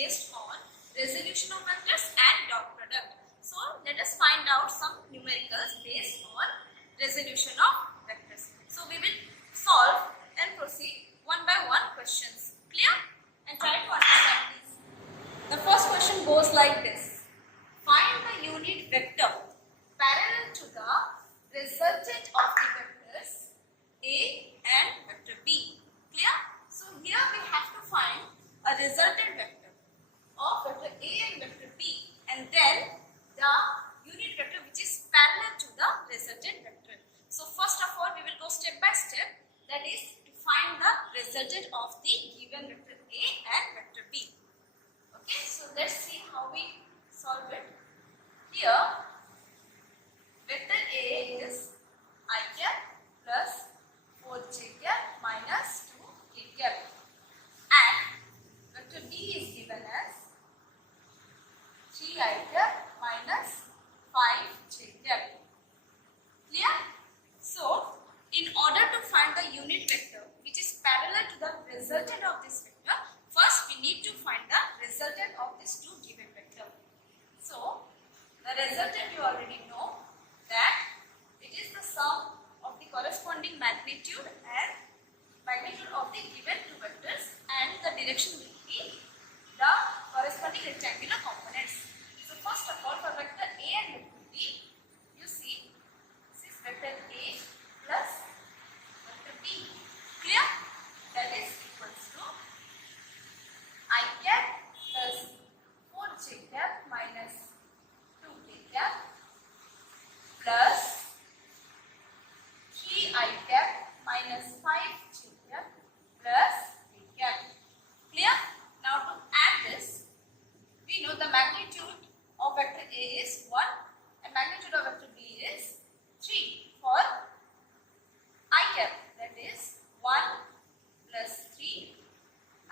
based on resolution of vectors and dot product. So let us find out some numericals based on resolution of vectors. So we will solve and proceed one by one questions. Clear? And try to understand this. The first question goes like this. Find the unit vector parallel to the resultant of the vectors A and vector B. Clear? So here we have to find a resultant vector of vector A and vector B, and then the unit vector which is parallel to the resultant vector. So first of all we will go step by step, that is to find the resultant of the given vector A and vector B. Okay, so let's see how we solve it. Here vector A is I cap plus 4j cap minus 2k cap, and vector B is given as 3I cap minus 5j cap. Clear? So in order to find the unit vector which is parallel to the resultant of this vector, first we need to find the resultant of these two given vector. So the resultant you already know that it is the sum of the corresponding magnitude and magnitude of the given two vectors, and the direction will be the corresponding rectangular components. So first of all, for vector A and vector B, you see this is vector A plus vector B. Clear? That is equals to I cap plus 4j cap minus 2k cap plus 3I cap minus 5j cap plus k cap. Clear? Now to add this, we know the magnitude of vector A is 1 and magnitude of vector B is 3 for I cap, that is 1 plus 3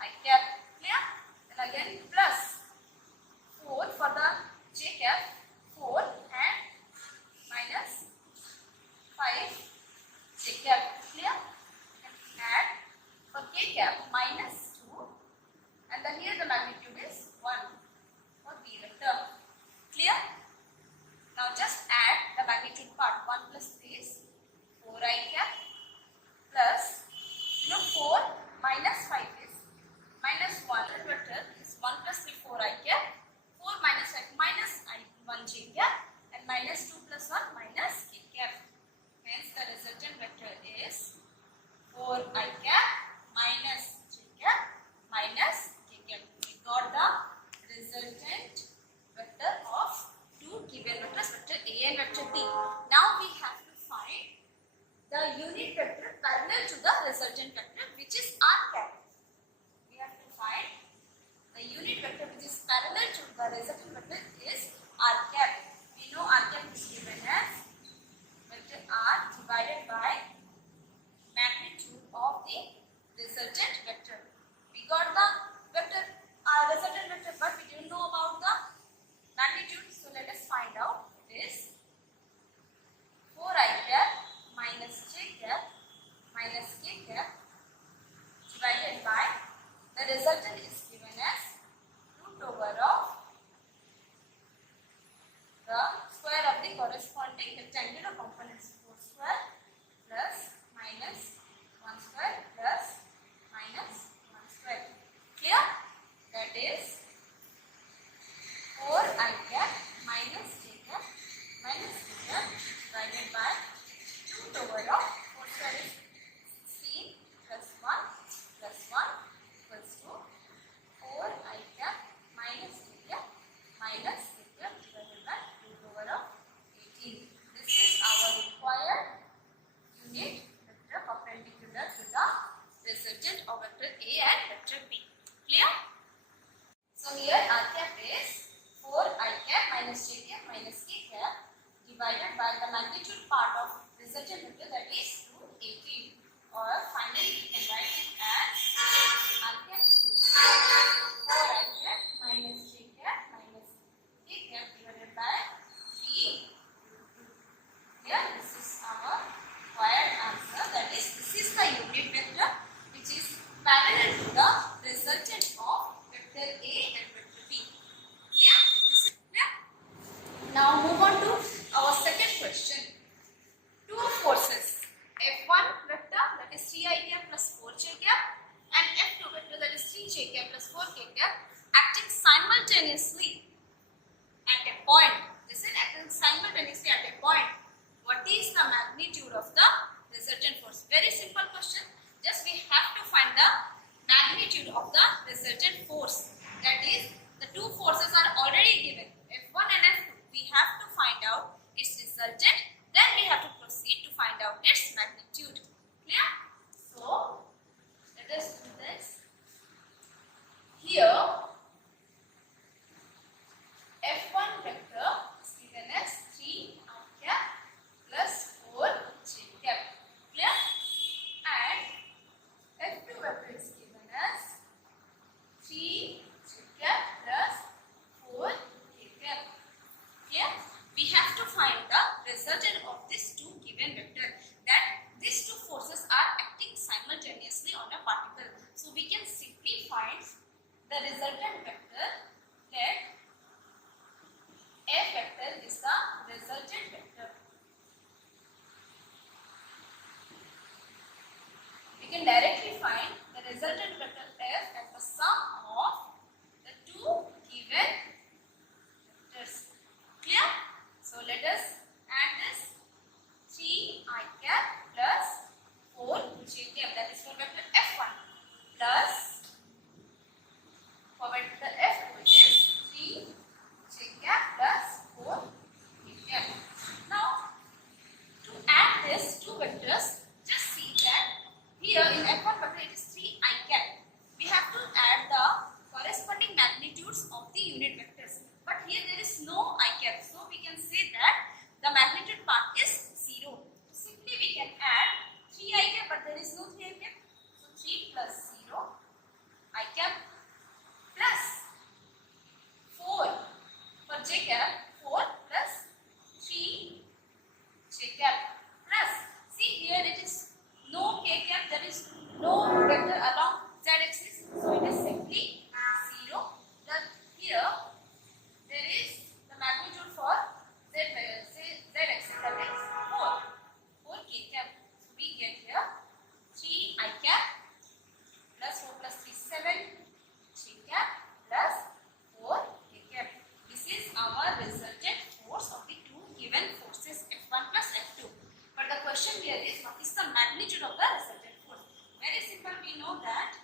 I cap. Clear? And again plus 4 for the j cap, 4 and minus 5 j cap. Clear? And add for k cap minus 2, and then here the magnitude is 1 for B vector. Clear? Now just add the magnitude part. 1 plus 3 is 4I cap plus 4 minus 5 is minus 1. The vector is 1 plus 3 4I cap, 4 minus 5 minus 1j cap, and minus 2 plus 1 minus k cap. Hence the resultant vector is 4I cap minus j cap minus k cap. We got the resultant vector of two given vectors, vector A and vector B. Now we have to find the unit vector parallel to the resultant vector, which is R cap. We have to find the unit vector which is parallel to the resultant vector is R cap. We know R cap is given as vector R divided by magnitude of the resultant vector. We got the vector resultant vector, but we don't know about the magnitude. So let us find out. It is 4I cap minus j cap minus k cap divided by the resultant is given as root over of the square of the corresponding rectangular components, 4 square plus minus 1 square plus minus 1 square. Clear? That is 4I cap minus j cap minus k cap divided by root over of 4 square is 16 plus 1 plus 1 equals to 4I cap minus j cap minus k cap divided by root over of 18. This is our required unit vector perpendicular to the resultant of vector A and vector B. Clear? So here R cap is 4I cap minus j cap minus k cap divided by the magnitude part of resultant vector, that is root 18. Or finally we can write it as R cap equals to 4I cap minus j cap minus k cap divided by 3 root 2. Here this is our required answer, that is this is the unit vector which is parallel to the resultant of vector A and vector simultaneously at a point. Listen, acting simultaneously at a point. What is the magnitude of the resultant force? Very simple question. Just we have to find the magnitude of the resultant force. That is, the two forces are already given, F1 and F2. We have to find out its resultant. Then we have to proceed to find out its magnitude. Clear? So, let us do this. Here, F1 vector is given as 3 I cap plus 4 j cap. Clear? And F2 vector is given as 3 j cap plus 4 k cap. Clear? We have to find the resultant of these two given vector, that these two forces are acting simultaneously on a particle. So we can simply find the resultant vector, that F vector is the resultant vector. We can directly find the resultant vector F as the sum of the two given vectors. Clear? So let us add this 3 I cap plus 4 j cap, that is for vector F1, plus for vector F2, which is 3 j cap plus 4 k cap. Now, to add these two vectors, just see that here in F1 vector it is 3 I cap. We have to add the corresponding magnitudes of the unit vectors. But here there is no I cap, so we can say that the magnitude part is 0. Simply we can add 3 I cap, but there is no 3 I cap. So 3 plus 0 I cap plus 4 for j cap, 4 plus 3 j cap plus, see here it is no k cap, there is no vector along z axis, so it is simply 0. Then here there is the magnitude for z axis, that is 4 k cap. So we get here 3 I cap plus 4 plus 3 7 j cap plus 4 k cap. This is our resultant force of the two given forces F1 plus F2. But the question here is, what is the magnitude of the resultant force? Very simple, we know that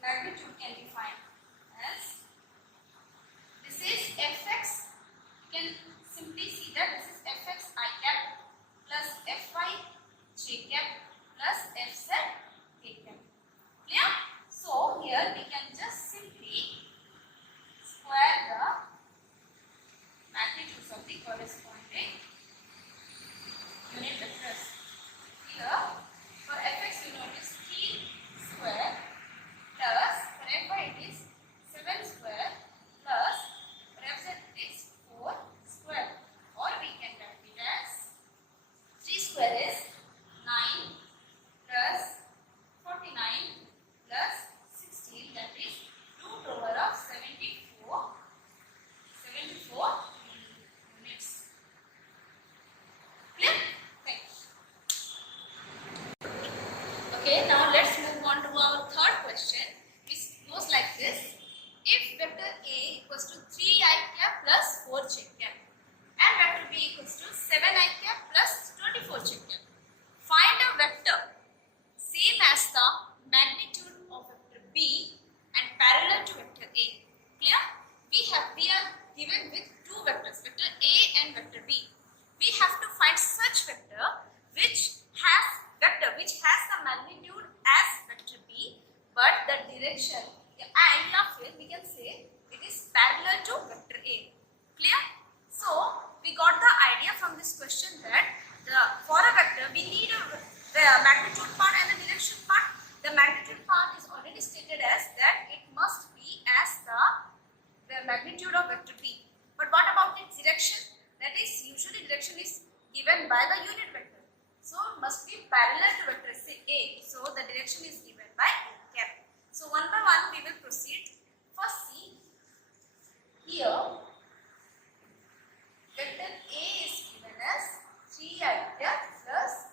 magnitude can be found as, this is Fx. You can simply see that this is Fx I cap plus Fy j cap plus Fz k cap. Clear? So here we can just simply square the magnitudes of the corresponding unit vectors. Here for Fx you know it is 3 square plus for Fy it is 7 square plus for Fz it is 4 square, or we can write it as 3 square is 9 plus 49 plus 16, that is root over of 74 units. Clear? Thanks. Okay, now let's move on to our third question, which goes like this. If vector A equals to 3 I cap plus 4 j cap and vector B equals to 7 I cap plus 24 j cap, find a vector same as the magnitude of vector B and parallel to vector A. Clear? We are given with two vectors, vector A and vector B. We have to find such vector which has the magnitude as vector B, but the direction, the angle of it, we can say it is parallel to vector A. Clear? So we got the idea from this question that for a vector we need the magnitude part and the direction part. The magnitude part is already stated as that it must be as the magnitude of vector B. But what about its direction? That is, usually direction is given by the unit vector. So must be parallel to vector A. So the direction is given by A cap. So one by one we will proceed. First see here vector A is given as 3 I cap plus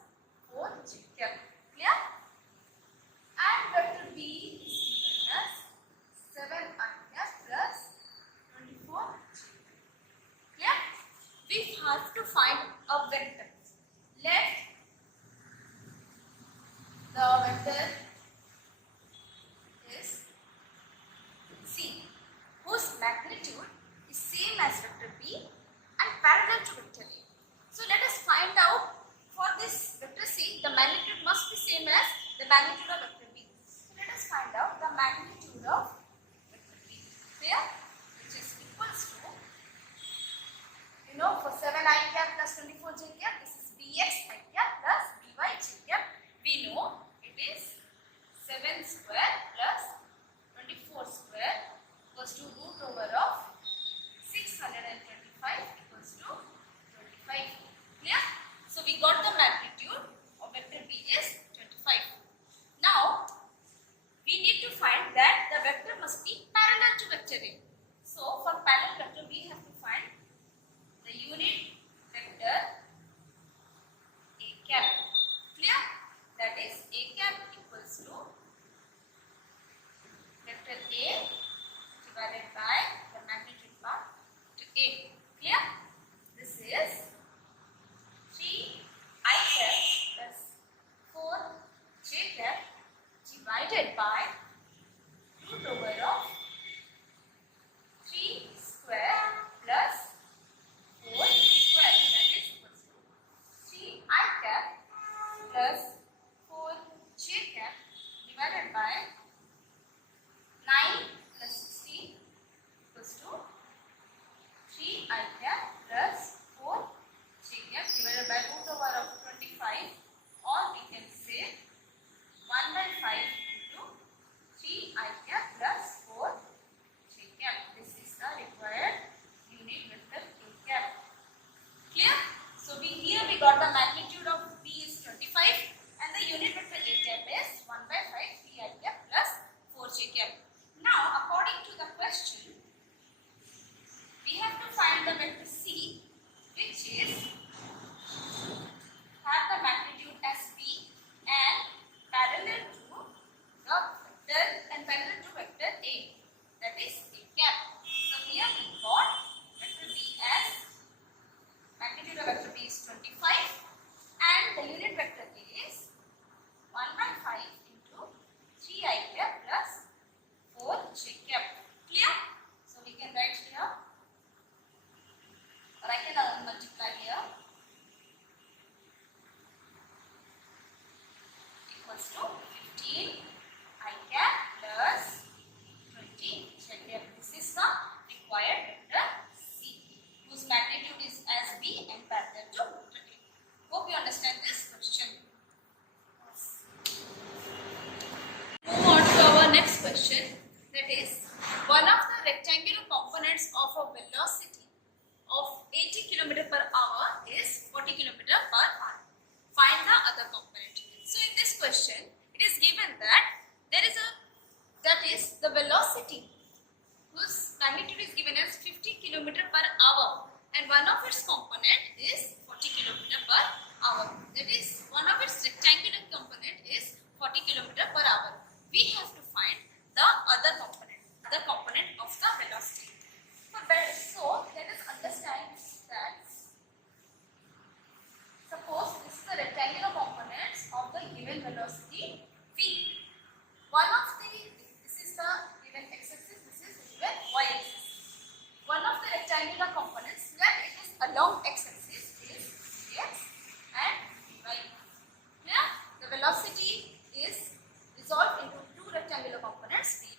4 j cap. Clear? And vector B is given as 7 I cap plus a vector. Let the vector is C, whose magnitude is same as vector B and parallel to vector A. So let us find out, for this vector C, the magnitude must be same as the magnitude of vector B. So let us find out the magnitude of vector B here, which is equals to, for 7i cap plus 24j cap, this is bx I cap plus by j cap. We know it is 7 square plus 24 square equals to root over of 625 equals to 25. Clear? So we got the magnitude of vector B is 25. Now we need to find that the vector must be parallel to vector A. So for parallel vector we have to find the unit vector A cap. Clear? That is A cap equals to vector A divided by the magnitude part to A. Clear? This is 3i cap plus 4j cap divided by root over of 3 square plus 4 square, that is equals to 3i cap plus 4j cap divided by 9 plus 16 equals to 3i cap plus 4j cap divided by root over of 25, or we can say 1 by 5 into 3i cap plus 4j cap. This is the required unit vector A cap. Clear? So here we got the magnitude of B is 25 and the unit vector A cap is 1 by 5 3i cap plus 4j cap. Now according to the question, we have to find the vector C, which is have the magnitude as B and parallel to the vector and parallel to vector A, that is A cap. So here we got vector B as magnitude of vector B is 25 and the unit vector A is 1 by 5 into 3i cap plus 4j cap. Clear? So we can write here, or I can multiply here, equals to 15 I cap plus 20 j cap. This is the required vector C, whose magnitude is as B and parallel to vector A. Hope you understand this question. Move on to our next question, that is, one of the rectangular components of a velocity of 80 km per hour is 40 km per hour. Find the other component. So in this question, it is given that there is the velocity whose magnitude is given as 50 km per hour and one of its component is 40 km per hour. That is, one of its rectangular component is 40 km per hour. We have to find the other component of the velocity. So let us understand that, suppose this is the rectangular components of the given velocity V. This is the given x-axis, this is the given y-axis. One of the rectangular components that it is along x-axis is dx and dy. Here the velocity is resolved into two rectangular components.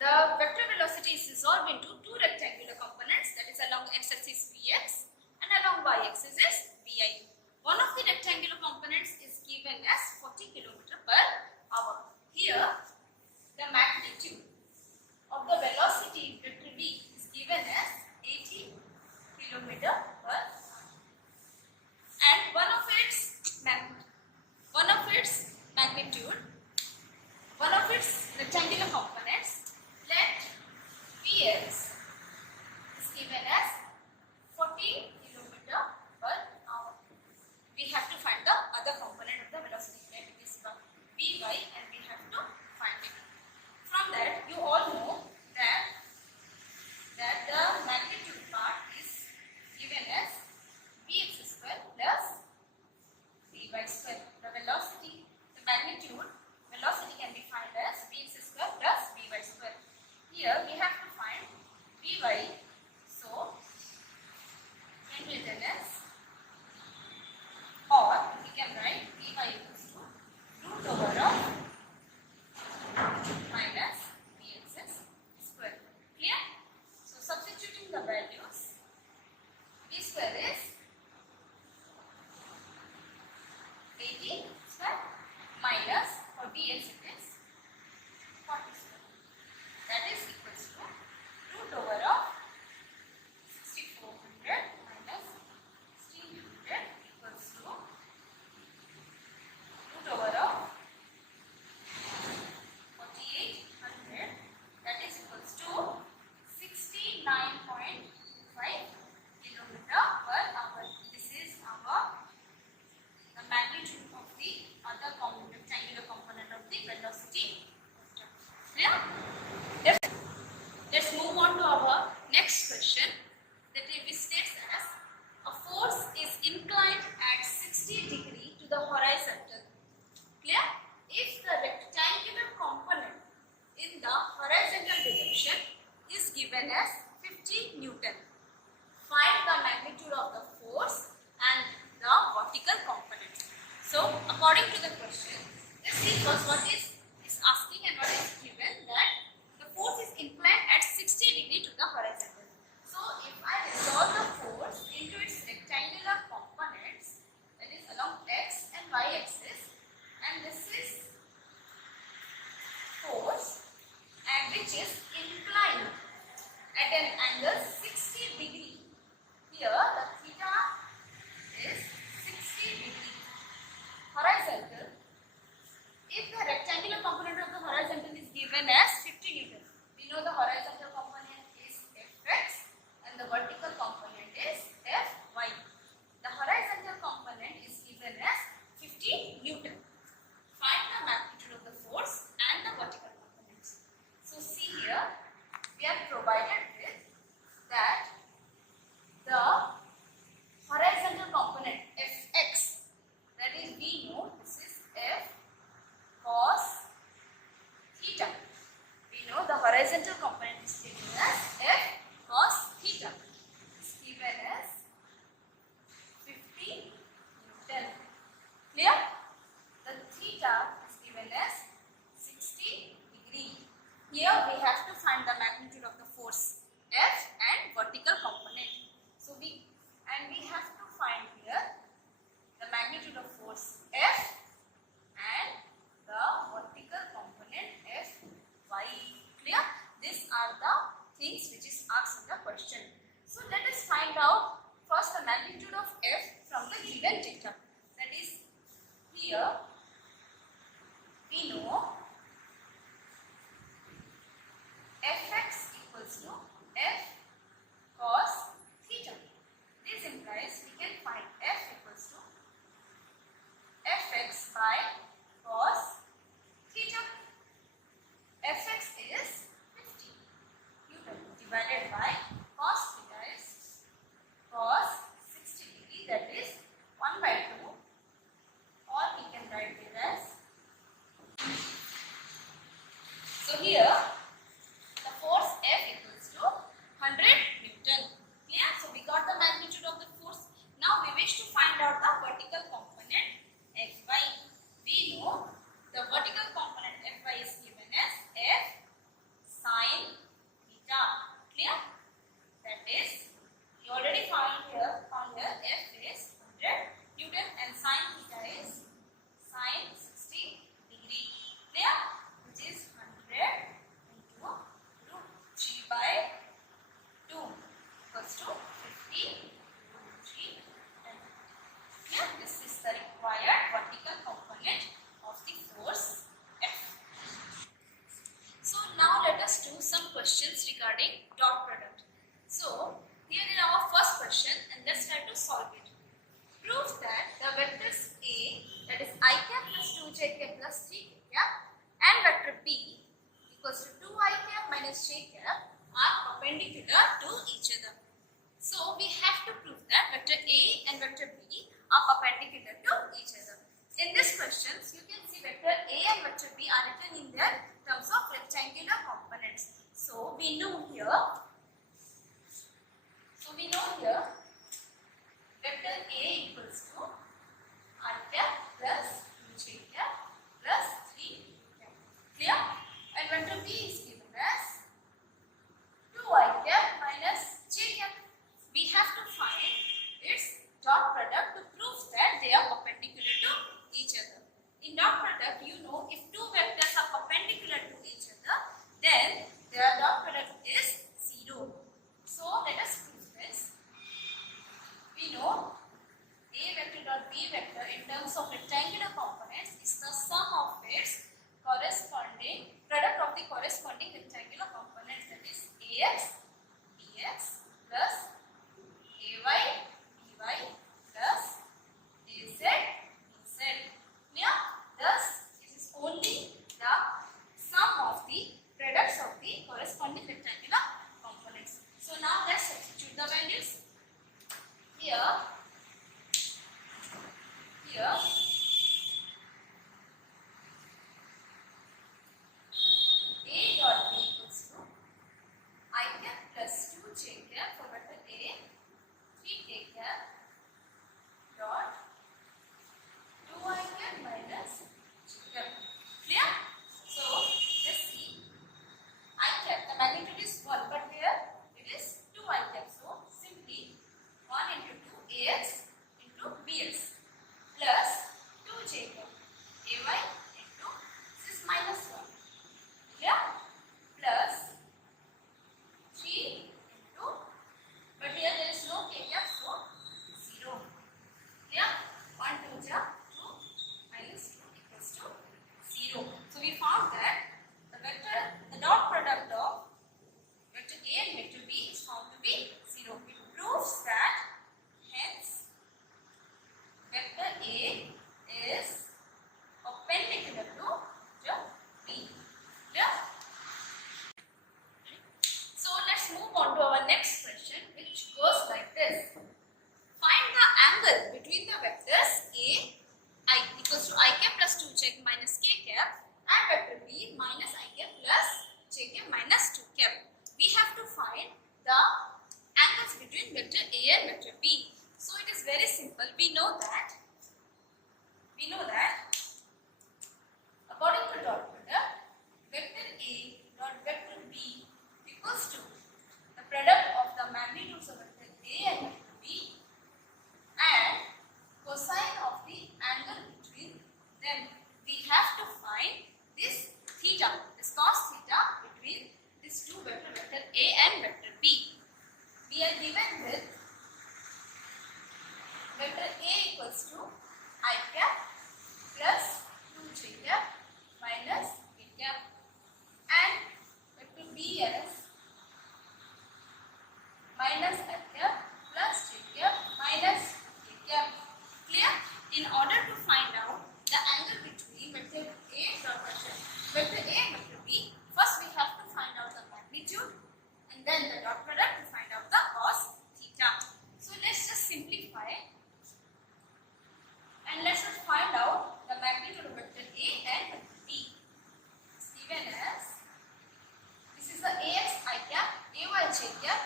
The vector velocity is resolved into two rectangular components, that is along x-axis Vx and along y-axis is Vi. One of the rectangular components is given as 40 km per hour. Here, the magnitude of the velocity vector V is given as 80 km per hour. And one of its rectangular components, let Vx is given as 40 km per Vy. So can be written as, or we can write Vy equals to root over of minus Vx square. Clear? So substituting the values, V square is 80 square minus for Vx it is 40 square. That is equals to root over of 6400 minus 1600 equals to root over of 4800, that is equals to 69.5 kilometer per hour. This is the magnitude of the other rectangular component of the velocity. Clear? Let's move on to our next question, that it states as a force is inclined at 60 degrees to the horizontal. Clear? If the rectangular component in the horizontal direction is given as 50 Newton, find the magnitude of the force and the vertical component. So according to the question, let's see first what is asking and what is given, that the force is inclined at 60 degrees to the horizontal. So if I resolve the force into its rectangular components, that is along x and y axis, and this is force and which is inclined at an angle 60 degree. Here the theta is 60 degree. Horizontal, if the rectangular component of the horizontal is given as 50 Newton, we know the horizontal component is Fx and the vertical component is Fy. The horizontal component is given as 50 Newton. Find the magnitude of the force and the vertical components. So see here, we are provided with that the horizontal component Fx, that is we know this is F cos theta. We know the horizontal component is given as F cos theta. It's given as 50 Newton. Clear? The theta is given as 60 degree. Here we have to find the magnitude of the force F and vertical component. So we have to find here the magnitude of force F and the vertical component Fy. Clear? These are the things which is asked in the question. So let us find out first the magnitude of F from the given data. That is, here we know Fx equals to F cos theta. This implies we can find F equals to Fx by cos theta. Fx is 50 Newton divided by cos theta is cos 60 degree, that is 1 by 2, or we can write it as. So here the force F equals to 100 Newton. Clear? So we got the magnitude of the force. Now we wish to find out the vertical component Fy. We know the vertical component Fy is given as F sin theta. Clear? That is, you already found here F is 100 Newton and sin theta is sin 60 degree. Clear? Which is 100 into root 3 by 2 equals to 50 root 3. Clear? This is the required vertical component of the force F. So now let us do some questions regarding dot product. So here is our first question and let's try to solve it. Prove that the vectors A, that is I cap plus 2j cap plus 3 cap, and vector B equals to 2I cap minus j cap are perpendicular to each other. So we have to prove that vector A and vector B are perpendicular to each other. In this questions, you can see vector A and vector B are written in their terms of rectangular components. So we know here ax bx plus ay by plus az z. Now, thus it is only the sum of the products of the corresponding rectangular components. So now let's substitute the values. Here a dot b equals to I cap plus 2j cap for vector a, 3k cap dot 2I cap minus j cap. Clear? So let's see. I cap, the magnitude is 1, but here it is 2I cap. So simply 1 into 2 ax into bx plus 2j cap ay into this is minus 1. Clear? Plus 3 into, but here there is no k cap, so 0. Clear? 1 2 ja 2 minus 2 equals to 0. So we found that the dot product of vector A and vector B is found to be 0. It proves that hence vector A is perpendicular to the B. Clear? So let's move on to our next question, which goes like this. Find the angle between the vectors A I equals to I cap plus 2j minus k cap and vector B minus I cap plus j cap minus 2 cap. We have to find the angles between vector A and vector B. So it is very simple. We know that according to dot product, vector A dot vector B equals to the product of the magnitudes of vector A and vector B and cosine of the angle between them. We have to find this theta, this cos theta between these two vector A and vector B. We are given with vector A equals to I cap plus 2j cap minus k cap and vector B as minus I cap plus j cap minus k cap. Clear? In order to find out the angle between vector A and vector B, first we have to find out the magnitude and then the dot product to find out the cos theta. So let's just simplify and let's just find out the magnitude of vector A and vector B. It's given as, this is the ax I cap, ay j cap,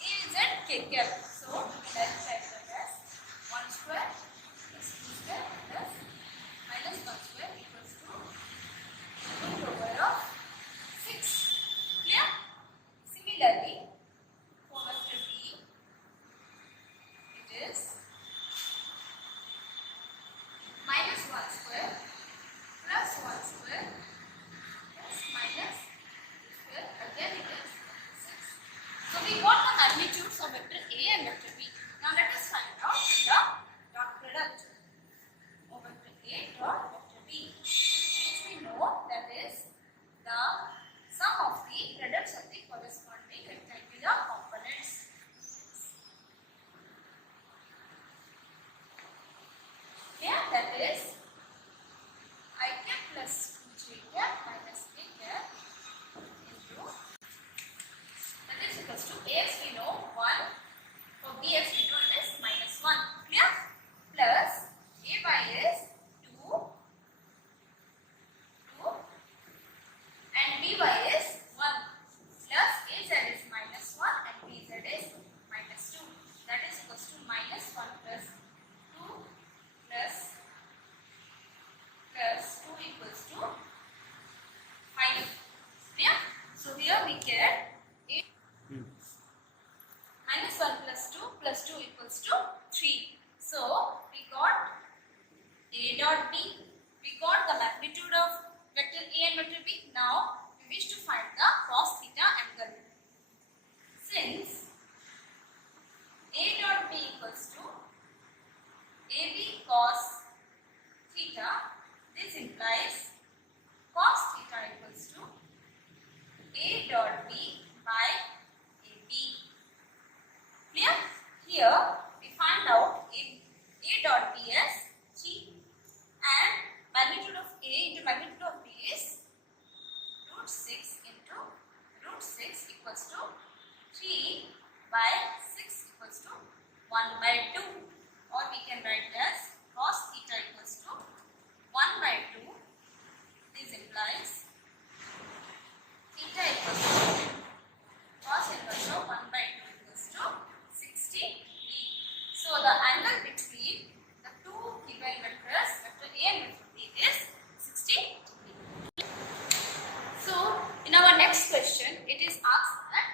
az k cap. So let's write that as 1 square plus 2 square plus minus 1 square equals to root over of 6. Clear? Similarly, for vector B, it is minus 1 square plus 1 square plus minus 2 square, again it is 6. So we got the magnitudes of vector A and vector to 3 by 6 equals to 1 by 2, or we can write as cos theta equals to 1 by 2. This implies theta equals to cos inverse of 1 by 2 equals to 60 degree. So the angle between the two given vectors, vector A and vector B, is 60 degree. So in our next question, it is asked that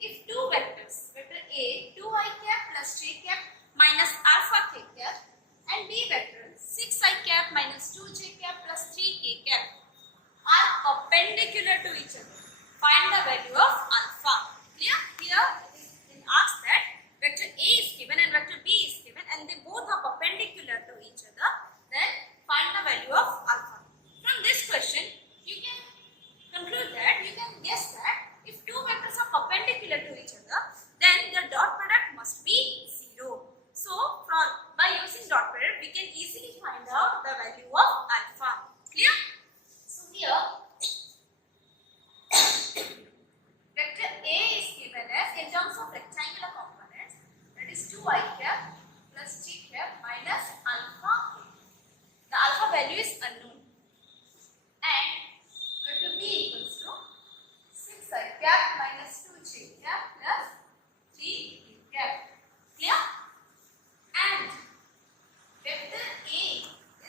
if two vectors, vector A 2i cap plus j cap minus alpha k cap, and B vector 6i cap minus 2j cap plus 3k cap are perpendicular to each other, find the value of alpha. Clear? Here it is asked that vector A is given and vector B is given, and they both are perpendicular to each other. Then find the value of alpha. From this question, you can conclude that, you can guess that if two vectors are perpendicular to each other, then their dot product must be 0. So by using dot product, we can easily find out the value of alpha. Clear? So here vector A is given as, in terms of rectangular components, that is 2i cap plus j cap minus alpha k. The alpha value is unknown. And vector B equals to 6i cap minus 2j cap plus 3k cap. Clear? And vector A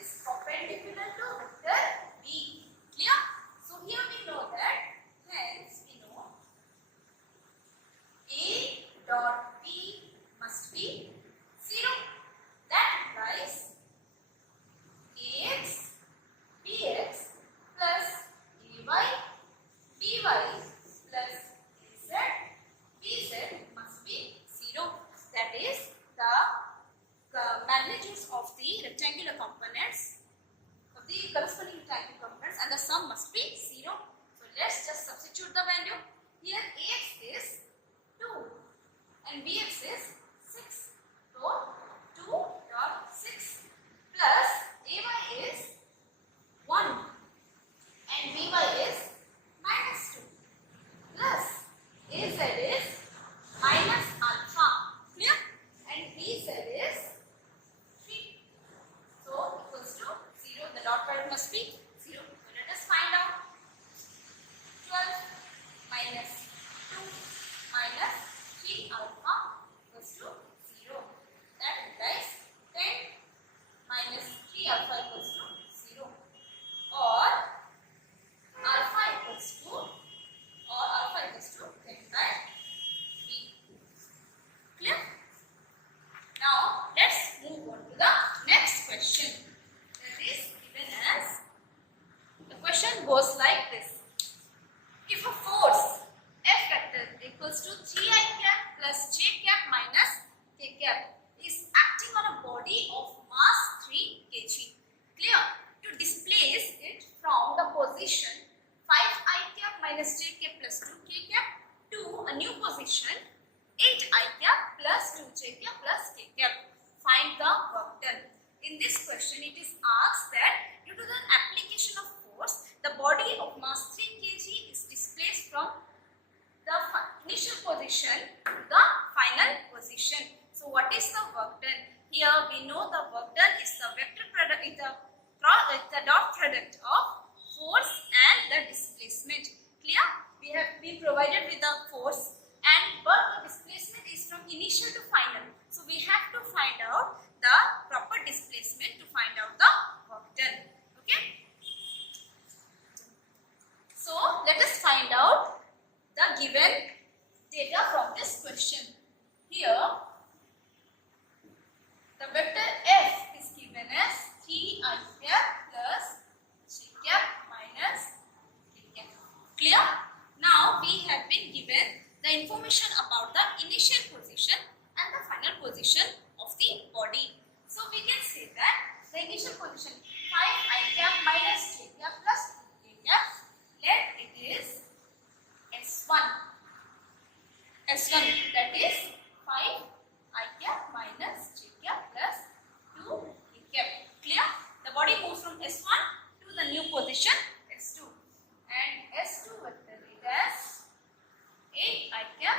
is perpendicular to vector B. Clear? So here we know that, hence we know A dot B must be 0. That implies AX BX plus AY BY plus AZ BZ must be 0. That is the magnitudes of the rectangular components, of the corresponding rectangular components, and the sum must be 0. So let's just substitute the value. Here AX is 2 and BX is 6. So 2 dot 6 plus AY is 1 and BY is minus 2 plus AZ is minus alpha. Clear? And BZ is 3. So equals to 0. The dot product must be 0. So let us find out. 12 minus 2 minus 3 alpha equals to 0. That implies 10 minus 3 alpha equals to 0. Or alpha equals to 10 by 3. Clear? Now let's move on to the next question. That is given as, the question goes like this. If a force F vector equals to 3i cap plus j cap minus k cap is acting on a body of mass 3 kg. Clear? To displace it from the position 5i cap minus j cap plus 2k cap to a new position 8i cap plus 2j cap plus k cap. Find the work done. In this question, it is asked that due to the application of force, the body of mass 3 kg is displaced from the initial position to the final position. So what is the work done? Here we know the work done is the vector product, is the dot product of force and the displacement. Clear? We have been provided with the force, and but the displacement is from initial to final. So we have to find out the proper displacement to find out the work done. Okay? So let us find out the given data from this question. Here the vector F is given as 3i cap plus j cap minus k cap. Clear? Now we have been given the information about the initial position and the final position of the body. So we can say that the initial position 5i cap minus j cap plus k cap, let it is S1. S1, that is 5i cap minus j cap plus 2k cap. Clear? The body moves from S1 to the new position S2, and S2 vector is as 8i cap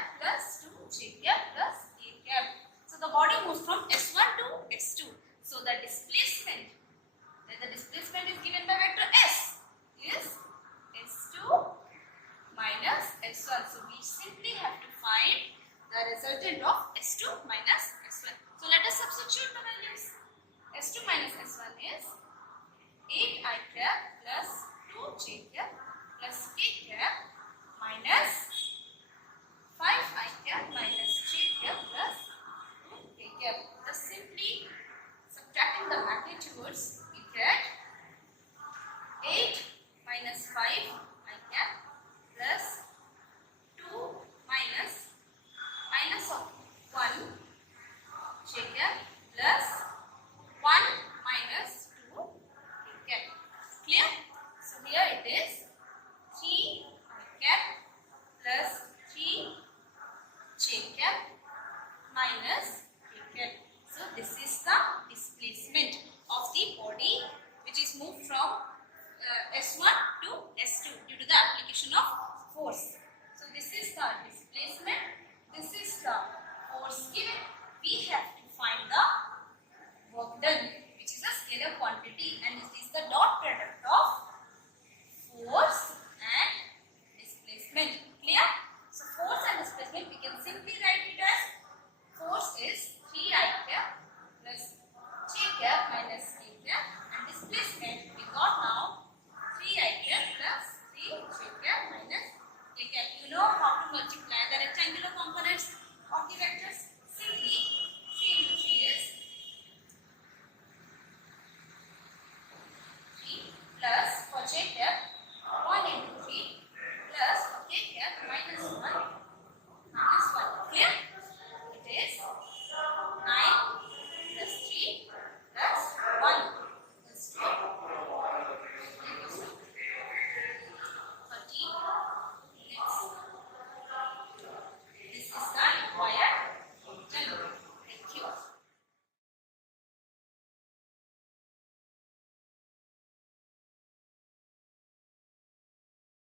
the displacement is given by vector S is S2 minus S1. So we simply have to find the resultant of S2 minus S1. So let us substitute the values. S2 minus S1 is 8i cap plus 2j cap plus k cap minus 5i cap minus j cap plus 2k cap. Just simply subtracting the magnitudes, we get 8 minus 5 I cap plus 2 minus of 1 j cap plus 1 minus 2 k cap. Clear? So here it is 3 I cap plus 3 j cap minus k cap. So this is the displacement of the body which is moved from S1 to S2 due to the application of force. So this is the displacement, this is the force given. We have to find the work done, which is a scalar quantity, and this is the dot product of force and displacement. Clear? So force and displacement we can simply write it as force is 3i cap plus j cap minus k cap, and displacement we got now 3i cap plus 3j cap minus k cap. You know how to multiply the rectangular component.